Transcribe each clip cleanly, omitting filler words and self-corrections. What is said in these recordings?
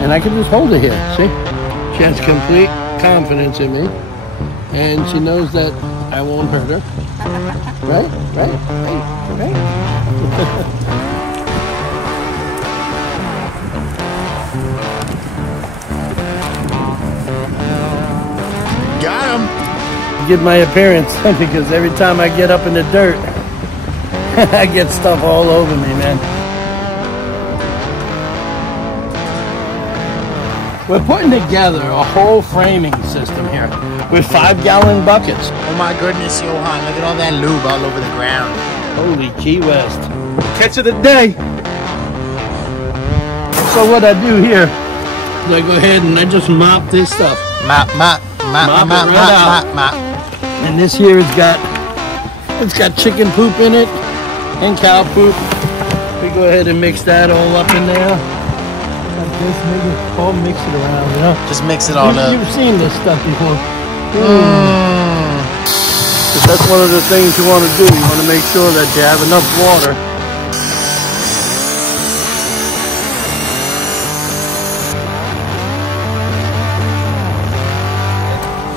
and I can just hold it here. See? She has complete confidence in me, and she knows that I won't hurt her. Right? Got him. Get my appearance because every time I get up in the dirt, I get stuff all over me, man. We're putting together a whole framing system here with 5-gallon buckets. Oh my goodness, Yohan, look at all that lube all over the ground. Holy Key West. Catch of the day. So what I do here is I go ahead and I just mop this stuff. Mop. And this here has got, it's got chicken poop in it and cow poop. We go ahead and mix that all up in there. Like this, maybe all mix it around, you know? Just mix it all up. You've seen this stuff before. But that's one of the things you want to do. You want to make sure that you have enough water.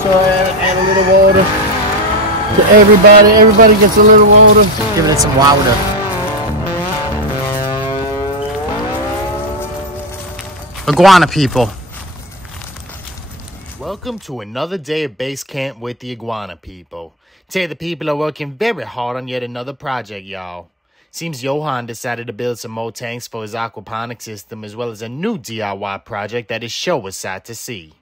So I add a little water to everybody. Everybody gets a little water. Give it some water. Iguana people. Welcome to another day of base camp with the Iguana People. Today the people are working very hard on yet another project, y'all. Seems Yohan decided to build some more tanks for his aquaponics system as well as a new DIY project that is sure sad to see.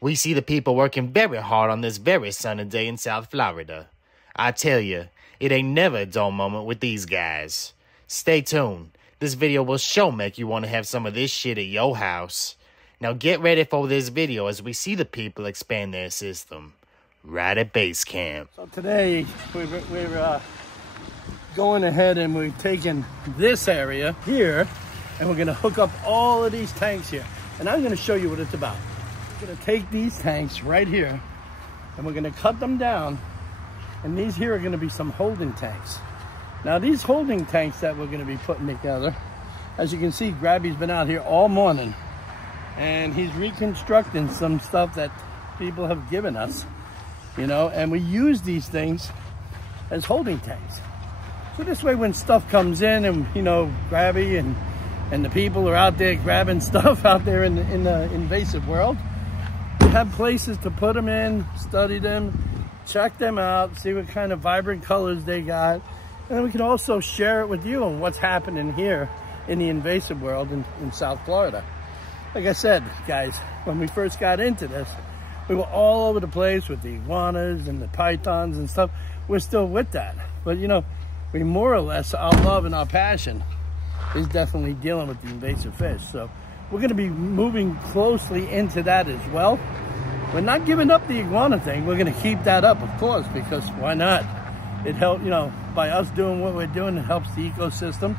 We see the people working very hard on this very sunny day in South Florida. I tell you, it ain't never a dull moment with these guys. Stay tuned. This video will sure make you want to have some of this shit at your house. Now get ready for this video as we see the people expand their system right at base camp. So today we're going ahead and we're taking this area here and we're going to hook up all of these tanks here. And I'm going to show you what it's about. We're going to take these tanks right here and we're going to cut them down, and these here are going to be some holding tanks. Now these holding tanks that we're going to be putting together, as you can see, Grabby's been out here all morning and he's reconstructing some stuff that people have given us, you know, and we use these things as holding tanks. So this way when stuff comes in and, you know, Grabby and the people are out there grabbing stuff out there in the invasive world, we have places to put them in, study them, check them out, see what kind of vibrant colors they got. And then we can also share it with you on what's happening here in the invasive world in South Florida. Like I said, guys, when we first got into this, we were all over the place with the iguanas and the pythons and stuff. We're still with that. But, you know, we more or less, our love and our passion is definitely dealing with the invasive fish. So we're going to be moving closely into that as well. We're not giving up the iguana thing. We're going to keep that up, of course, because why not? It helps, you know, by us doing what we're doing, it helps the ecosystem.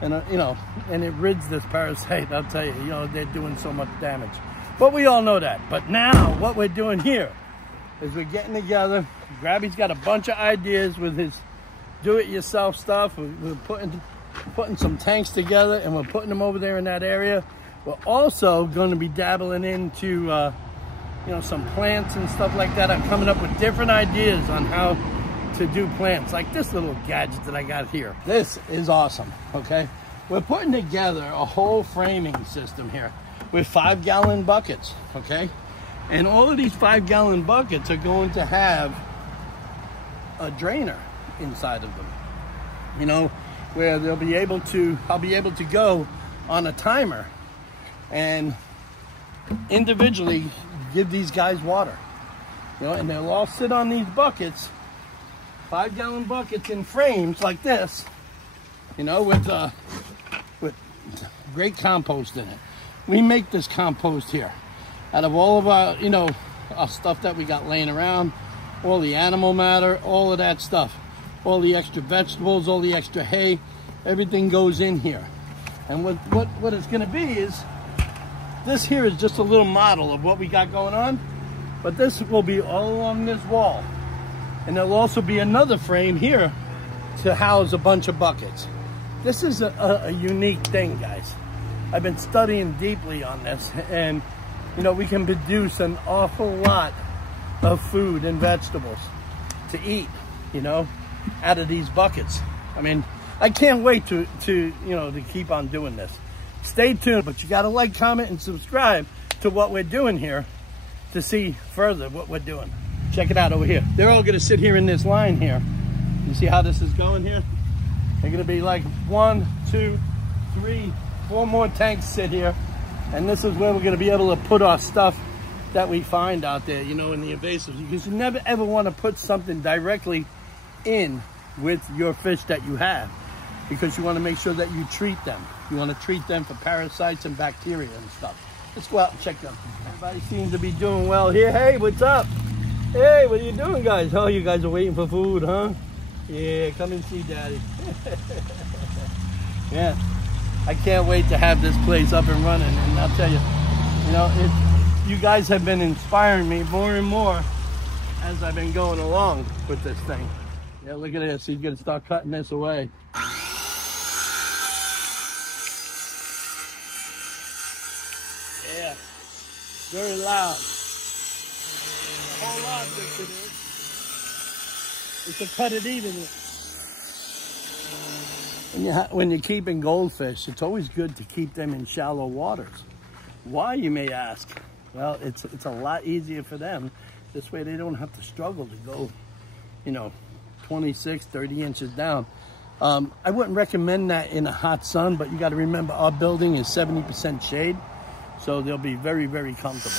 And, you know, and it rids this parasite. I'll tell you, you know, they're doing so much damage. But we all know that. But now what we're doing here is we're getting together. Grabby's got a bunch of ideas with his do-it-yourself stuff. We're putting some tanks together and we're putting them over there in that area. We're also going to be dabbling into, you know, some plants and stuff like that. I'm coming up with different ideas on how to do plants, like this little gadget that I got here. This is awesome, okay? We're putting together a whole framing system here with 5-gallon buckets, okay? And all of these 5-gallon buckets are going to have a drainer inside of them, you know, where I'll be able to go on a timer and individually give these guys water, you know, and they'll all sit on these buckets, 5-gallon buckets in frames like this, you know, with great compost in it. We make this compost here out of all of our, you know, our stuff that we got laying around, all the animal matter, all of that stuff, all the extra vegetables, all the extra hay, everything goes in here. And what it's going to be is, this here is just a little model of what we got going on, but this will be all along this wall. And there'll also be another frame here to house a bunch of buckets. This is a unique thing, guys. I've been studying deeply on this, and you know, we can produce an awful lot of food and vegetables to eat, you know, out of these buckets. I mean, I can't wait to you know, to keep on doing this. Stay tuned, but you gotta like, comment, and subscribe to what we're doing here to see further what we're doing. Check it out over here. They're all gonna sit here in this line here. You see how this is going here? They're gonna be like 1, 2, 3, 4 more tanks sit here. And this is where we're gonna be able to put our stuff that we find out there, you know, in the invasives. Because you never ever wanna put something directly in with your fish that you have, because you wanna make sure that you treat them. You wanna treat them for parasites and bacteria and stuff. Let's go out and check them. Everybody seems to be doing well here. Hey, what's up? Hey, what are you doing, guys? Oh, you guys are waiting for food, huh? Yeah, come and see Daddy. Yeah, I can't wait to have this place up and running. And I'll tell you, you know, you guys have been inspiring me more and more as I've been going along with this thing. Yeah, look at this. He's gonna start cutting this away. Yeah, very loud. A whole lot of this it is. It's to cut it evenly. And when you're keeping goldfish, it's always good to keep them in shallow waters. Why, you may ask? Well, it's a lot easier for them. This way they don't have to struggle to go, you know, 26, 30 inches down. I wouldn't recommend that in a hot sun, but you got to remember our building is 70% shade, so they'll be very, very comfortable.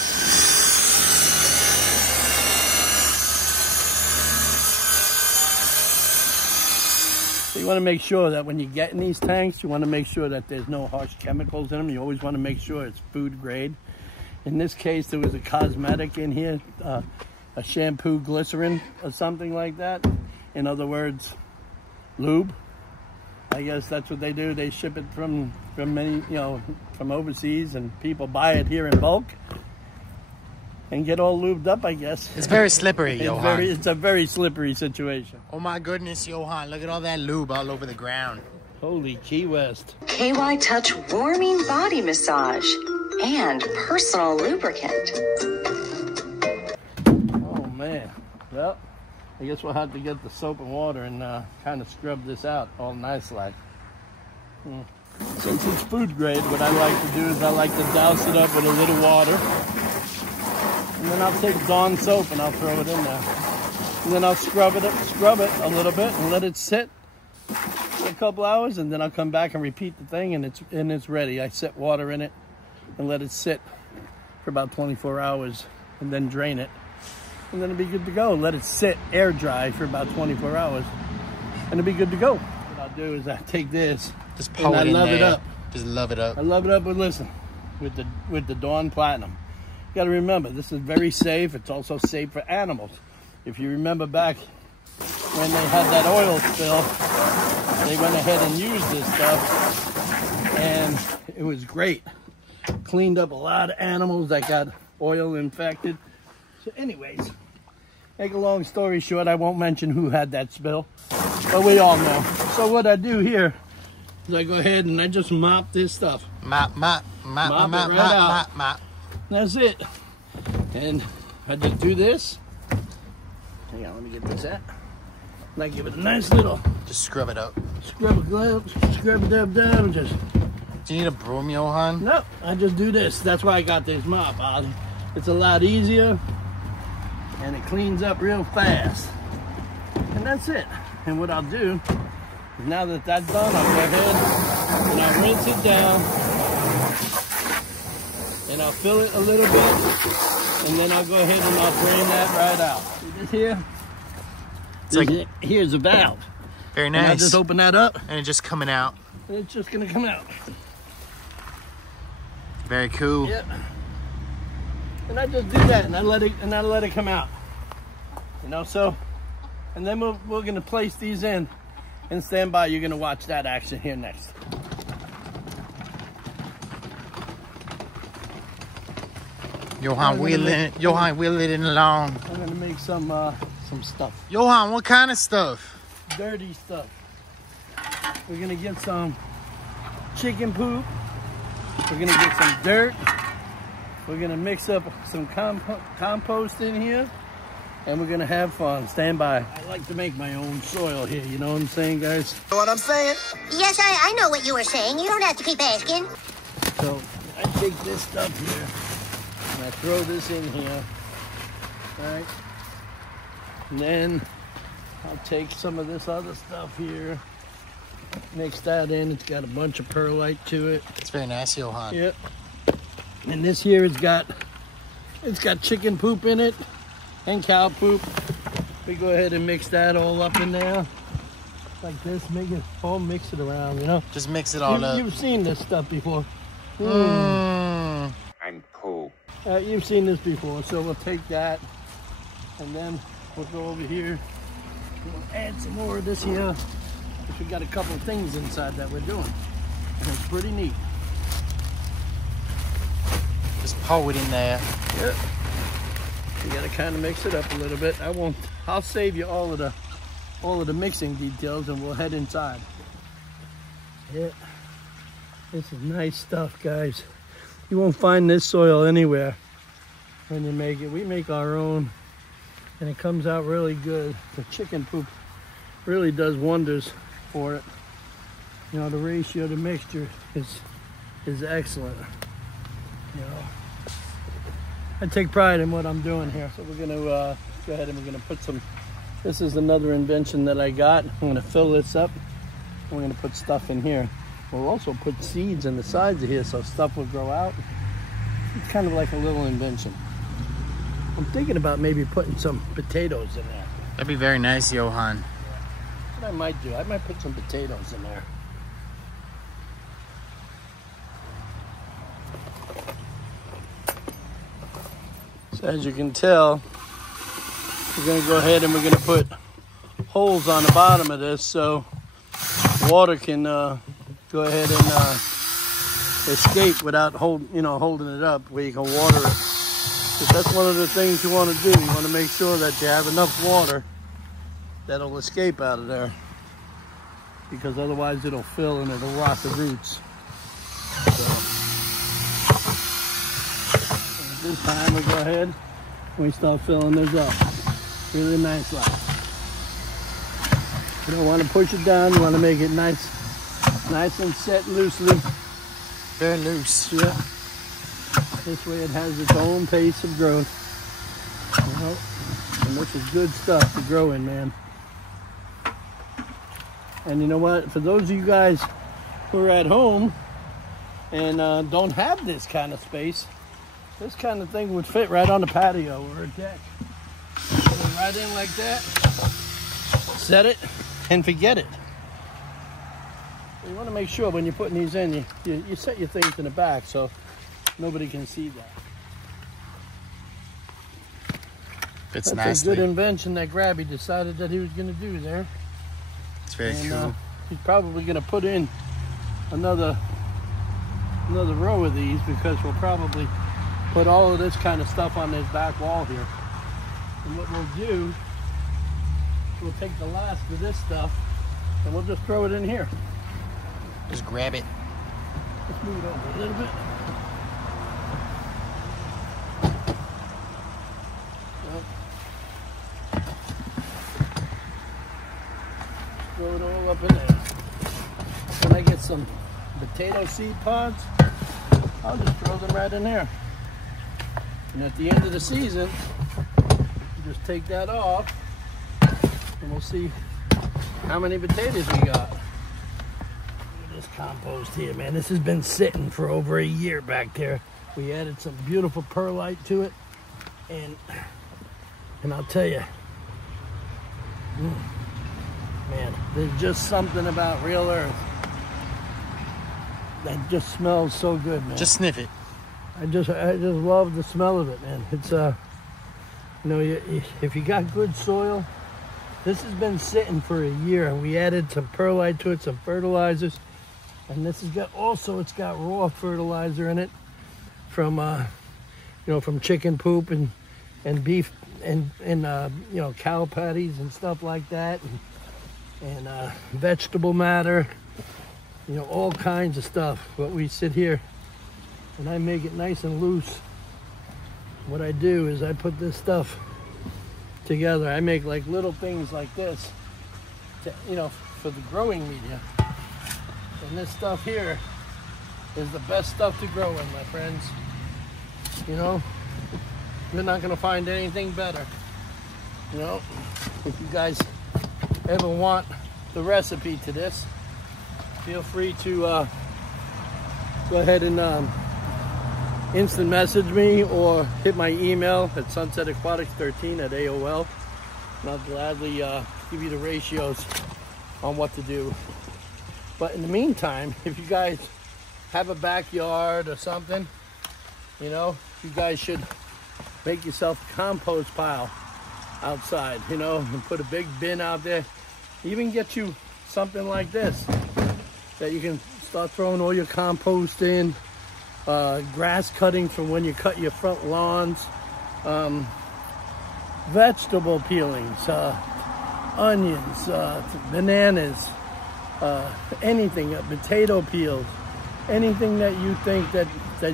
So you want to make sure that when you get in these tanks, you want to make sure that there's no harsh chemicals in them. You always want to make sure it's food grade. In this case, there was a cosmetic in here, a shampoo glycerin or something like that. In other words, lube. I guess that's what they do. They ship it from many, you know, from overseas, and people buy it here in bulk and get all lubed up, I guess. It's very slippery, Yohan. It's a very slippery situation. Oh my goodness, Yohan, look at all that lube all over the ground. Holy Key West. KY Touch warming body massage and personal lubricant. Oh man. Well, I guess we'll have to get the soap and water and kind of scrub this out all nice like. Since it's food grade, what I like to do is I like to douse it up with a little water. And then I'll take Dawn soap and I'll throw it in there. And then I'll scrub it a little bit and let it sit for a couple hours, and then I'll come back and repeat the thing, and it's ready. I set water in it and let it sit for about 24 hours and then drain it. And then it'll be good to go. Let it sit air dry for about 24 hours and it'll be good to go. What I'll do is I take this, just pour it in there. It up. Just love it up. I love it up with the Dawn Platinum. You got to remember, this is very safe. It's also safe for animals. If you remember back when they had that oil spill, they went ahead and used this stuff, and it was great. Cleaned up a lot of animals that got oil infected. So anyways, make a long story short, I won't mention who had that spill, but we all know. So what I do here is I go ahead and I just mop this stuff. Mop. That's it. And I just do this. Hang on, let me get this out. And I give it a nice little... Just scrub it up. Scrub it up down. Just... Do you need a broom, Yohan? No, I just do this. That's why I got this mop, Ollie. It's a lot easier. And it cleans up real fast. And that's it. And what I'll do, is now that that's done, I'll go ahead and I'll rinse it down. And I'll fill it a little bit, and then I'll go ahead and I'll drain that right out. See this here? Here's a valve. Very nice. And I'll just open that up. And it's just coming out. And it's just gonna come out. Very cool. Yep. And I just do that, and I let it come out. You know, so, and then we're gonna place these in and stand by. You're gonna watch that action here next. Yohan, wheel it in along. I'm gonna make some stuff. Yohan, what kind of stuff? Dirty stuff. We're gonna get some chicken poop We're gonna get some dirt. We're gonna mix up some compost in here, and we're gonna have fun. Stand by. I like to make my own soil here, you know what I'm saying, guys? Know what I'm saying? Yes, I know what you were saying. You don't have to keep asking. So I take this stuff here, and I throw this in here, right? And then I'll take some of this other stuff here, mix that in. It's got a bunch of perlite to it. It's very nice, Yohan. Yep. And this here it's got chicken poop in it and cow poop. We go ahead and mix that all up in there like this. Make it all mix it around, you know. Just mix it all up. You've seen this stuff before. I'm cool. You've seen this before, so we'll take that and then we'll go over here. We'll add some more of this here. We got a couple of things inside that we're doing. It's pretty neat. Just pour it in there. Yep. You gotta kind of mix it up a little bit. I'll save you all of the mixing details, and we'll head inside. Yeah. This is nice stuff, guys. You won't find this soil anywhere when you make it. We make our own, and it comes out really good. The chicken poop really does wonders for it. You know, the ratio to mixture is excellent. You know, I take pride in what I'm doing here. So we're gonna go ahead and we're gonna put some. This is another invention that I got. I'm gonna fill this up. We're gonna put stuff in here. We'll also put seeds in the sides of here so stuff will grow out. It's kind of like a little invention. I'm thinking about maybe putting some potatoes in there. That'd be very nice, Yohan. That's what I might do. I might put some potatoes in there. So as you can tell, we're gonna go ahead and we're gonna put holes on the bottom of this so water can go ahead and escape without holding it up, where you can water it. But that's one of the things you want to do. You want to make sure that you have enough water that'll escape out of there, because otherwise it'll fill and it'll rot the roots. So this time we go ahead and we start filling this up really nice like. You don't want to push it down. You want to make it nice and set loosely. Very loose. Yeah. This way it has its own pace of growth. You know, and this is good stuff to grow in, man. And you know what? For those of you guys who are at home and don't have this kind of space, this kind of thing would fit right on the patio or a deck. Put it right in like that. Set it and forget it. You want to make sure when you're putting these in, you set your things in the back so nobody can see that. It's That's nicely. a good invention that Grabby decided that he was going to do there. It's very cool. He's probably going to put in another row of these, because we'll probably put all of this kind of stuff on this back wall here. And what we'll do, we'll take the last of this stuff and we'll just throw it in here. Just grab it. Let's move it over a little bit. Throw it all up in there. When I get some potato seed pods, I'll just throw them right in there. And at the end of the season, you just take that off and we'll see how many potatoes we got. This compost here, man, this has been sitting for over a year back there. We added some beautiful perlite to it, and I'll tell you, man, there's just something about real earth that just smells so good, man. Just sniff it. I just love the smell of it, man. It's you know, if you got good soil, this has been sitting for a year, and we added some perlite to it, some fertilizers. And this has got it's got raw fertilizer in it from you know, from chicken poop and beef and you know, cow patties and stuff like that, and vegetable matter, you know, all kinds of stuff. But we sit here and I make it nice and loose, what I do is I put this stuff together. I make like little things like this, to, you know, for the growing media. And this stuff here is the best stuff to grow in, my friends. You know, you're not gonna find anything better. You know, if you guys ever want the recipe to this, feel free to go ahead and instant message me or hit my email at sunsetaquatics13@AOL, and I'll gladly give you the ratios on what to do. But in the meantime, if you guys have a backyard or something, you know, you guys should make yourself a compost pile outside, you know, and put a big bin out there. Even get you something like this that you can start throwing all your compost in, grass cutting from when you cut your front lawns, vegetable peelings, onions, bananas, anything, potato peels, anything that you think that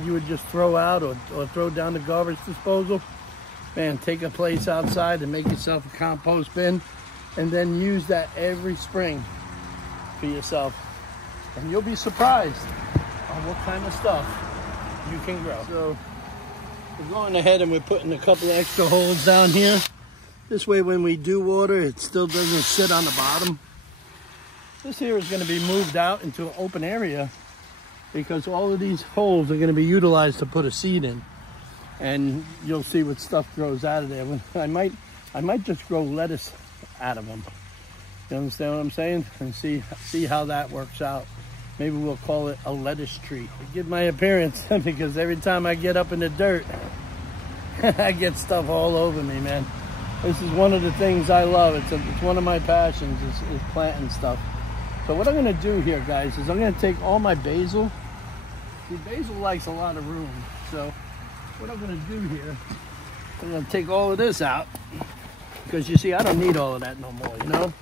you would just throw out or throw down the garbage disposal. Man, take a place outside and make yourself a compost bin, and then use that every spring for yourself. And you'll be surprised on what kind of stuff you can grow. So we're going ahead and we're putting a couple of extra holes down here. This way when we do water, it still doesn't sit on the bottom. This here is going to be moved out into an open area because all of these holes are going to be utilized to put a seed in. And you'll see what stuff grows out of there. I might just grow lettuce out of them. You understand what I'm saying? And see how that works out. Maybe we'll call it a lettuce tree. Forgive my appearance because every time I get up in the dirt, I get stuff all over me, man. This is one of the things I love. It's one of my passions is planting stuff. So what I'm gonna do here, guys, is I'm gonna take all my basil. See, basil likes a lot of room. So what I'm gonna do here, I'm gonna take all of this out because you see, I don't need all of that no more, you know?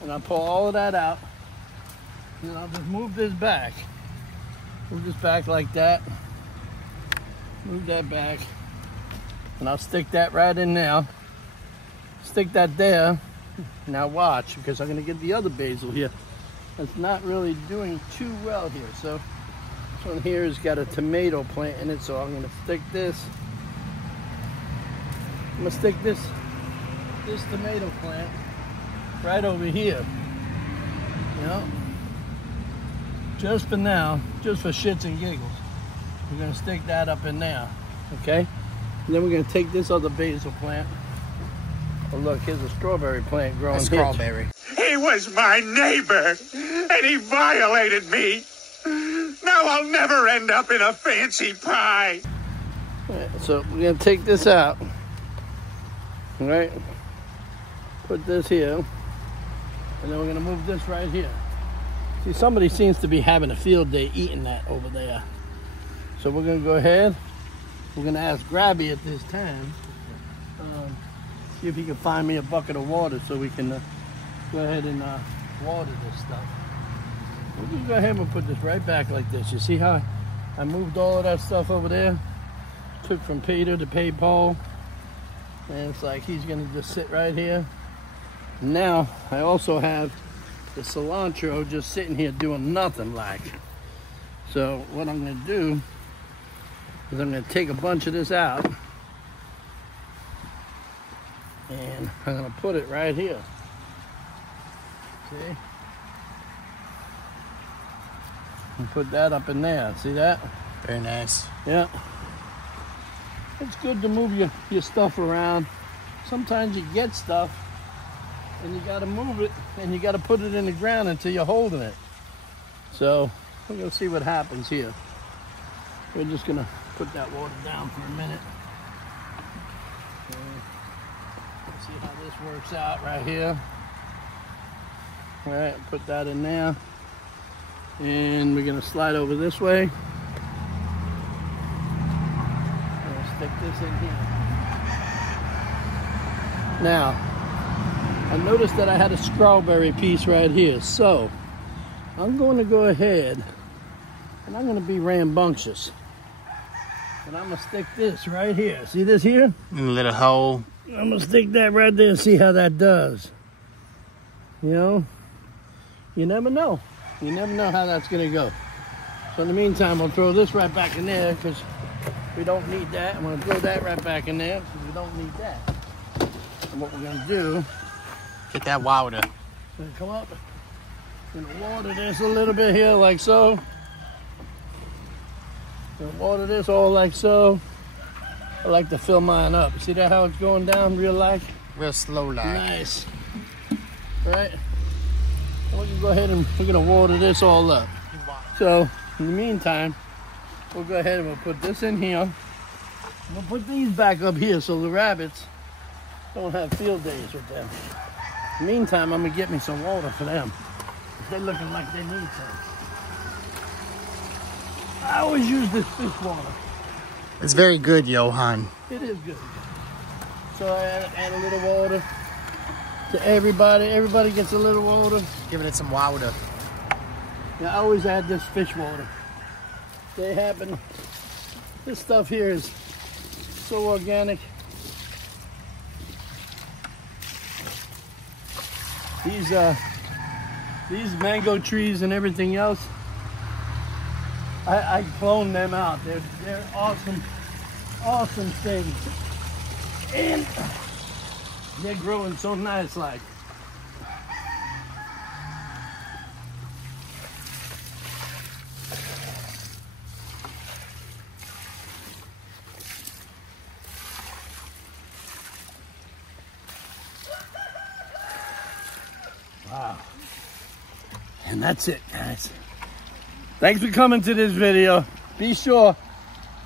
And I'll pull all of that out. And I'll just move this back. Move this back like that. Move that back. And I'll stick that right in now. Stick that there. Now watch, because I'm gonna get the other basil here. That's not really doing too well here. So this one here has got a tomato plant in it, so I'm gonna stick this. I'm gonna stick this tomato plant right over here. You know? Just for now, just for shits and giggles. We're gonna stick that up in there, okay? And then we're gonna take this other basil plant. Oh look, here's a strawberry plant growing here. A strawberry. He was my neighbor, and he violated me. Now I'll never end up in a fancy pie. All right, so we're gonna take this out. All right, put this here, and then we're gonna move this right here. See, somebody seems to be having a field day eating that over there. So we're gonna go ahead. We're gonna ask Grabby at this time. See if he can find me a bucket of water so we can go ahead and water this stuff. We'll just go ahead and put this right back like this. You see how I moved all of that stuff over there? Took from Peter to pay Paul. And it's like he's gonna just sit right here. Now I also have the cilantro just sitting here doing nothing like. So what I'm gonna do is I'm gonna take a bunch of this out and I'm gonna put it right here. See? And put that up in there. See that? Very nice. Yeah. It's good to move your stuff around. Sometimes you get stuff and you gotta move it and you gotta put it in the ground until you're holding it. So we're gonna see what happens here. We're just gonna put that water down for a minute. Let's see how this works out right here. All right, put that in there. And we're gonna slide over this way. Stick this in here. Now, I noticed that I had a strawberry piece right here, so I'm going to go ahead and I'm going to be rambunctious. And I'm gonna stick this right here. See this here? In a little hole. I'm gonna stick that right there and see how that does. You know? You never know. You never know how that's gonna go. So in the meantime, we'll throw this right back in there because we don't need that. I'm gonna throw that right back in there because we don't need that. And what we're gonna do, Get that water. gonna come up, gonna water this a little bit here like so. Gonna water this all like so. I like to fill mine up. See that how it's going down real like? Real slow like. Nice. Right? We can go ahead and we're gonna water this all up. So in the meantime, we'll go ahead and we'll put this in here. We'll put these back up here so the rabbits don't have field days with them. In the meantime, I'm gonna get me some water for them. They're looking like they need some. I always use this fish water. It's very good, Yohan. It is good. So I add a little water to everybody. Everybody gets a little water. Giving it some water. Yeah, I always add this fish water. They happen. This stuff here is so organic. These mango trees and everything else, I clone them out. They're awesome, awesome things, and they're growing so nice like. Wow. And that's it, guys. Thanks for coming to this video. Be sure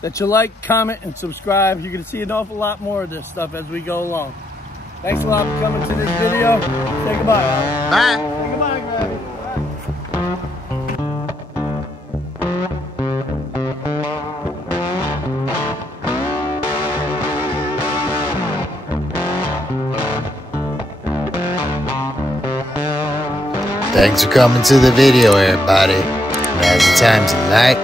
that you like, comment, and subscribe. You're going to see an awful lot more of this stuff as we go along. Thanks a lot for coming to this video. Say goodbye, Ollie. Bye. Say goodbye, Gravy. Thanks for coming to the video, everybody. Now's the time to like,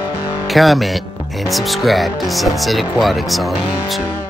comment, and subscribe to Sunset Aquatics on YouTube.